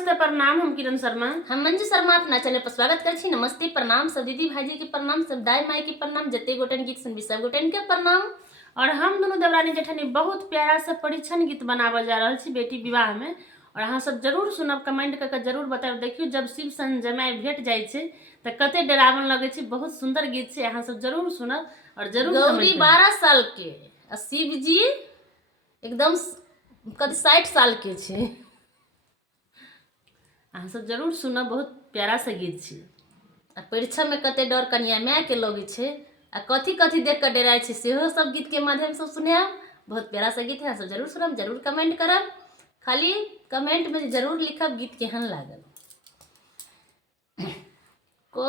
नमस्ते प्रणाम। हम किरण शर्मा, हम मंजू शर्मा अपना चैनल पर स्वागत कर छी। नमस्ते प्रणाम सब दीदी भाईजी के प्रणाम, सब दाई माई के प्रणाम, जते गोटन गीत सुनबी सब गोटन के प्रणाम। और हम दोनों देवरानी जेठानी बहुत प्यारा सा परीक्षण गीत बनाबे जा रहल छी बेटी विवाह में। और अहाँ सब जरूर सुनब, कमेंट करके जरूर बताब। देखियो जब शिव सन जमाई भेट जाय छे त कते डरावन लगे छे। बहुत सुंदर गीत छे, अहाँ सब जरूर सुनब और जरूर गौरी 12 साल के और शिव जी एकदम कद 60 साल के छे। अहाँ सब जरूर सुनब, बहुत प्यारा सा गीत छे। आ परीक्षा में कते डर कनिया माय के लगे छे आ कथी कथी देख कर डराय छे सेहो सब गीत के माध्यम से सुनाब। बहुत प्यारा सा गीत है, सब जरूर सुनब, जरूर कमेंट करब। खाली कमेंट में जरूर लिखब गीत केहन लागल। को